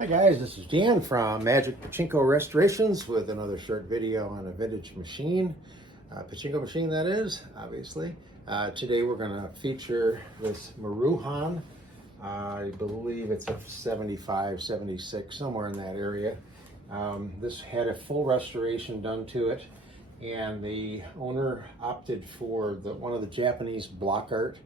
Hi guys, this is Dan from Magic Pachinko Restorations with another short video on a vintage machine, Pachinko machine that is, obviously. Today we're going to feature this Maruhon. I believe it's a 75, 76, somewhere in that area. This had a full restoration done to it, and the owner opted for one of the Japanese block art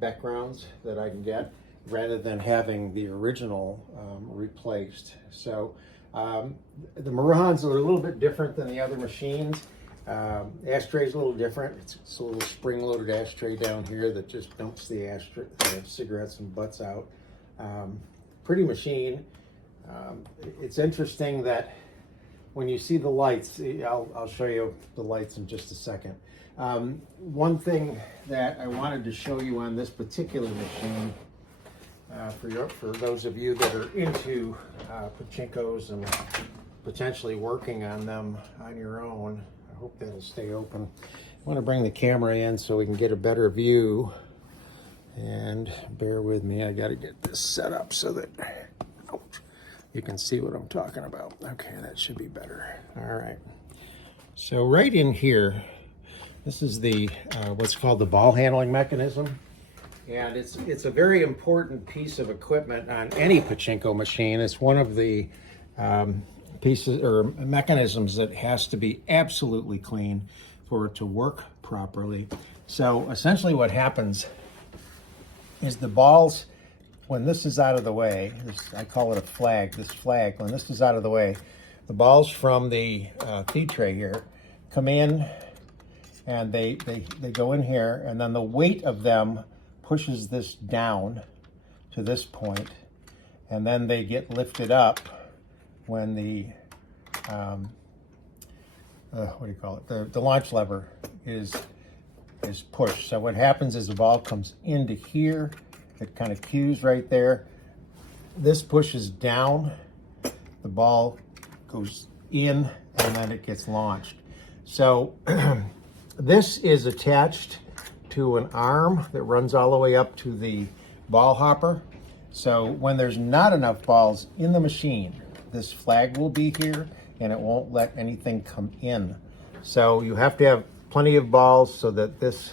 backgrounds that I can get, rather than having the original replaced. So the Maruhons are a little bit different than the other machines. Ashtray is a little different. It's a little spring-loaded ashtray down here that just dumps the cigarettes and butts out. Pretty machine. It's interesting that when you see the lights, I'll show you the lights in just a second. One thing that I wanted to show you on this particular machine, for those of you that are into Pachinkos and potentially working on them on your own. I hope that'll stay open. I want to bring the camera in so we can get a better view, and bear with me, I got to get this set up so that you can see what I'm talking about. Okay, that should be better. All right, so right in here, this is the what's called the ball handling mechanism. And it's a very important piece of equipment on any Pachinko machine. It's one of the pieces or mechanisms that has to be absolutely clean for it to work properly. So essentially what happens is the balls, when this is out of the way, I call it a flag, this flag, when this is out of the way, the balls from the feed tray here come in, and they go in here, and then the weight of them pushes this down to this point, and then they get lifted up when the what do you call it, the launch lever is pushed. So what happens is the ball comes into here, it kind of cues right there, this pushes down, the ball goes in, and then it gets launched. So this is attached to an arm that runs all the way up to the ball hopper. So when there's not enough balls in the machine, this flag will be here and it won't let anything come in. So you have to have plenty of balls so that this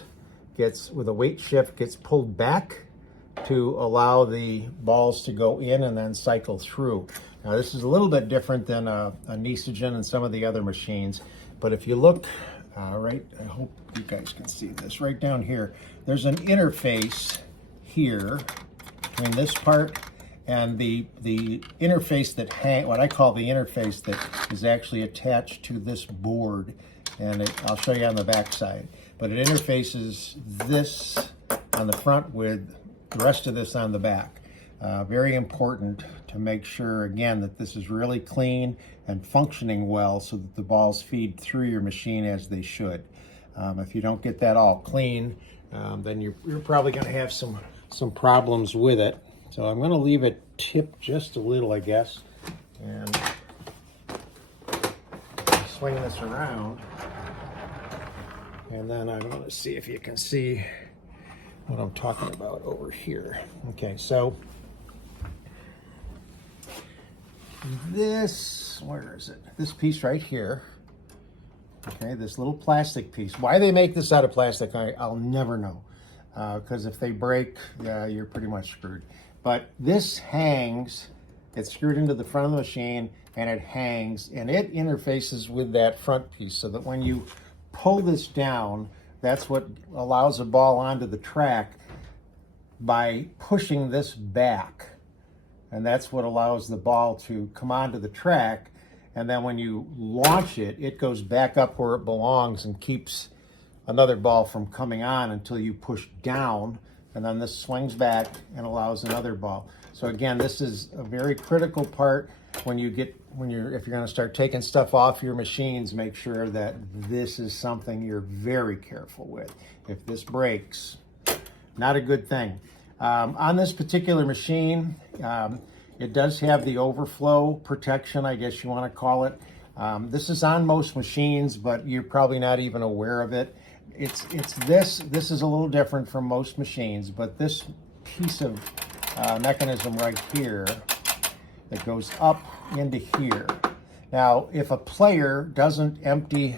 gets, with a weight shift, gets pulled back to allow the balls to go in and then cycle through. Now this is a little bit different than a Seesaw and some of the other machines, but if you look right, I hope you guys can see this right down here. There's an interface here between this part and the interface that what I call the interface that is actually attached to this board, and I'll show you on the back side. But it interfaces this on the front with the rest of this on the back. Very important to make sure, again, that this is really clean and functioning well so that the balls feed through your machine as they should. If you don't get that all clean, then you're probably going to have some problems with it. So I'm going to leave it tipped just a little, I guess, and swing this around. And then I'm going to see if you can see what I'm talking about over here. Okay, so this, where is it? This piece right here, okay, this little plastic piece. Why they make this out of plastic, I'll never know. Because if they break, you're pretty much screwed. But this hangs, it's screwed into the front of the machine, and it hangs, and it interfaces with that front piece, so that when you pull this down, that's what allows a ball onto the track by pushing this back. And that's what allows the ball to come onto the track. And then when you launch it, it goes back up where it belongs and keeps another ball from coming on until you push down. And then this swings back and allows another ball. So again, this is a very critical part if you're going to start taking stuff off your machines. Make sure that this is something you're very careful with. If this breaks, not a good thing. On this particular machine, it does have the overflow protection, I guess you want to call it. This is on most machines, but you're probably not even aware of it. This is a little different from most machines, but this piece of mechanism right here that goes up into here. Now, if a player doesn't empty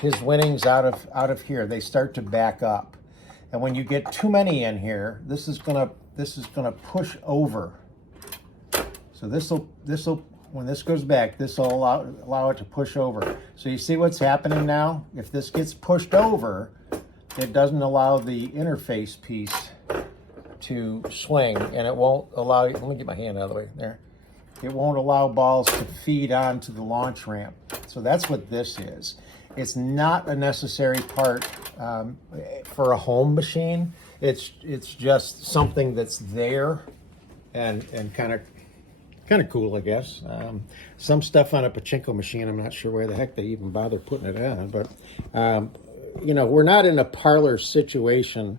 his winnings out of here, they start to back up. And when you get too many in here, this is gonna push over. So this'll when this goes back, this will allow it to push over. So you see what's happening now? If this gets pushed over, it doesn't allow the interface piece to swing, and it won't allow you, let me get my hand out of the way there. It won't allow balls to feed onto the launch ramp. So that's what this is. It's not a necessary part for a home machine. It's just something that's there and kind of cool, I guess. Some stuff on a Pachinko machine, I'm not sure where the heck they even bother putting it on, but you know, we're not in a parlor situation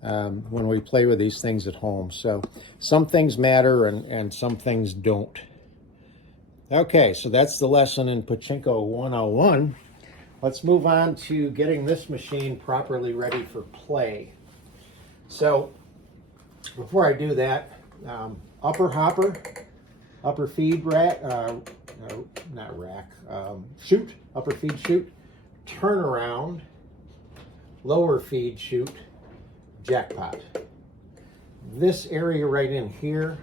when we play with these things at home. So some things matter and some things don't. Okay, so that's the lesson in Pachinko 101. Let's move on to getting this machine properly ready for play. So before I do that, upper hopper, upper feed rack, not rack, chute, upper feed chute, turnaround, lower feed chute, jackpot. This area right in here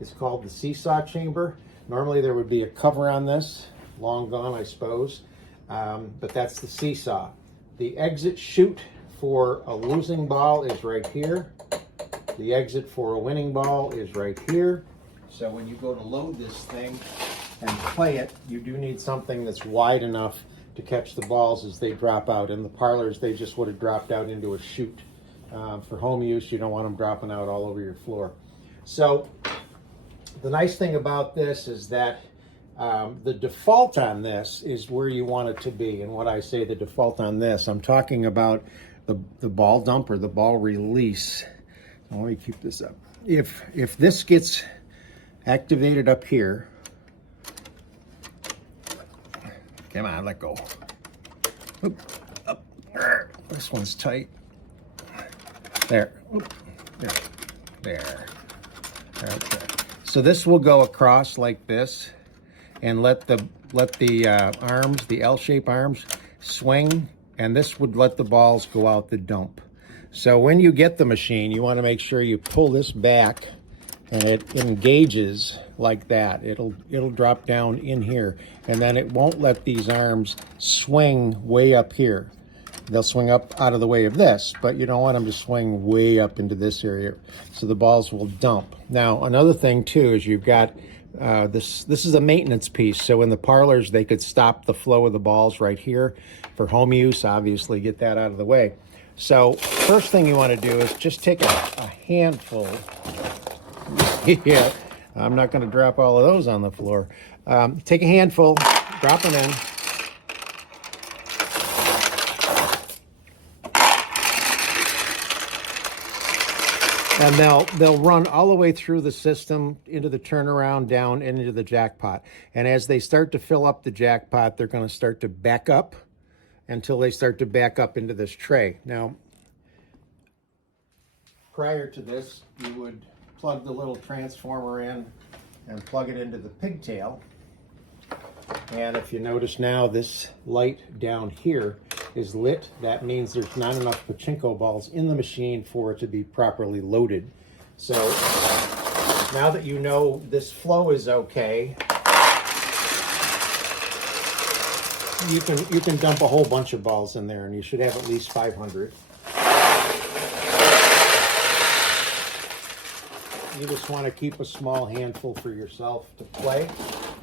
is called the seesaw chamber. Normally there would be a cover on this, long gone I suppose, but that's the seesaw. The exit chute for a losing ball is right here. The exit for a winning ball is right here. So when you go to load this thing and play it, you do need something that's wide enough to catch the balls as they drop out. In the parlors, they just would have dropped out into a chute. For home use, you don't want them dropping out all over your floor. So the nice thing about this is that the default on this is where you want it to be. And when I say the default on this, I'm talking about the ball dump or the ball release. Now, let me keep this up. If this gets activated up here, come on, let go. Oop, up. This one's tight. There. Oop, there. Okay. So this will go across like this, and let the arms, the L-shaped arms, swing, and this would let the balls go out the dump. So when you get the machine, you want to make sure you pull this back and it engages like that. It'll drop down in here, and then it won't let these arms swing way up here. They'll swing up out of the way of this, but you don't want them to swing way up into this area, so the balls will dump. Now, another thing too is you've got this is a maintenance piece, so in the parlors they could stop the flow of the balls right here. For home use, obviously get that out of the way. So first thing you want to do is just take a handful. Yeah, I'm not going to drop all of those on the floor. Take a handful, drop it in. And they'll run all the way through the system, into the turnaround, down, and into the jackpot. And as they start to fill up the jackpot, they're going to start to back up until they start to back up into this tray. Now, prior to this, you would plug the little transformer in and plug it into the pigtail. And if you notice now, this light down here is lit. That means there's not enough Pachinko balls in the machine for it to be properly loaded. So now that you know this flow is okay, you can dump a whole bunch of balls in there, and you should have at least 500. You just want to keep a small handful for yourself to play.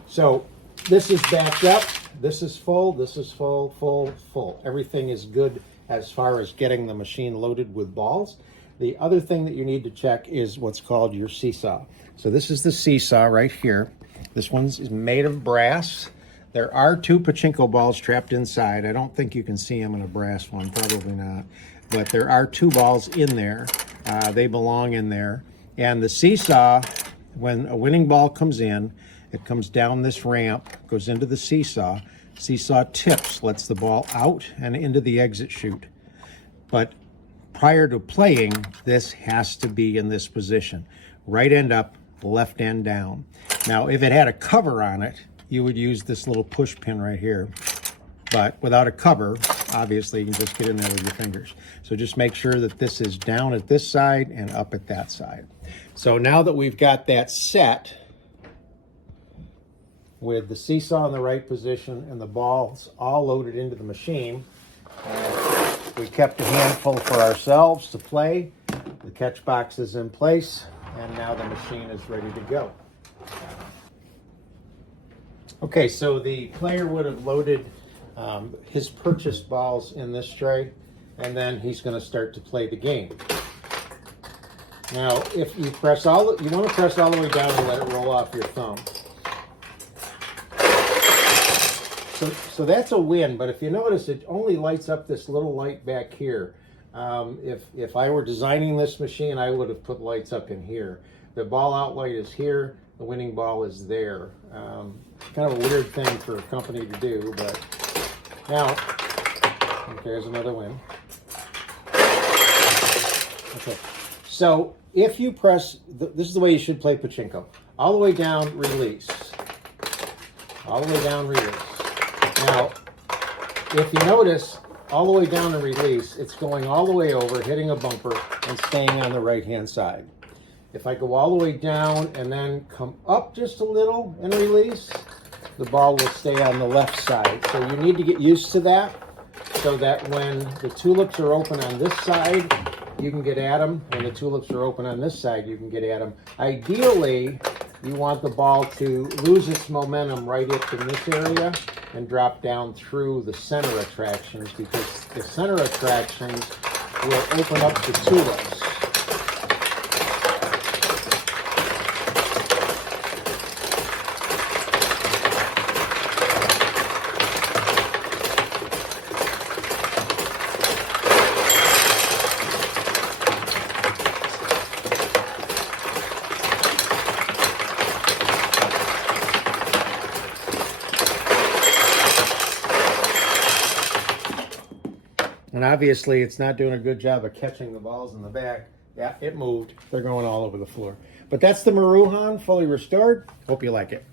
So this is backed up. This is full, full, full. Everything is good as far as getting the machine loaded with balls. The other thing that you need to check is what's called your seesaw. So this is the seesaw right here. This one's is made of brass. There are 2 Pachinko balls trapped inside. I don't think you can see them in a brass one, probably not. But there are 2 balls in there. They belong in there. And the seesaw, when a winning ball comes in, it comes down this ramp, goes into the seesaw. Seesaw tips, lets the ball out and into the exit chute. But prior to playing, this has to be in this position. Right end up, left end down. Now, if it had a cover on it, you would use this little push pin right here. But without a cover, obviously, you can just get in there with your fingers. So just make sure that this is down at this side and up at that side. So now that we've got that set, with the seesaw in the right position and the balls all loaded into the machine, we kept a handful for ourselves to play. The catch box is in place, and now the machine is ready to go. Okay, so the player would have loaded his purchased balls in this tray, and then he's going to start to play the game. Now, if you press you want to press all the way down and let it roll off your thumb. So that's a win, but if you notice, it only lights up this little light back here. If I were designing this machine, I would have put lights up in here. The ball out light is here, the winning ball is there. Kind of a weird thing for a company to do, but now, there's another win. Okay, so if you press, this is the way you should play Pachinko. All the way down, release. All the way down, release. Now, if you notice, all the way down and release, it's going all the way over, hitting a bumper, and staying on the right-hand side. If I go all the way down and then come up just a little and release, the ball will stay on the left side. So you need to get used to that, so that when the tulips are open on this side, you can get at them. When the tulips are open on this side, you can get at them. Ideally, you want the ball to lose its momentum right up in this area and drop down through the center attractions, because the center attractions will open up the tulips. And obviously, it's not doing a good job of catching the balls in the back. Yeah, it moved. They're going all over the floor. But that's the Maruhon, fully restored. Hope you like it.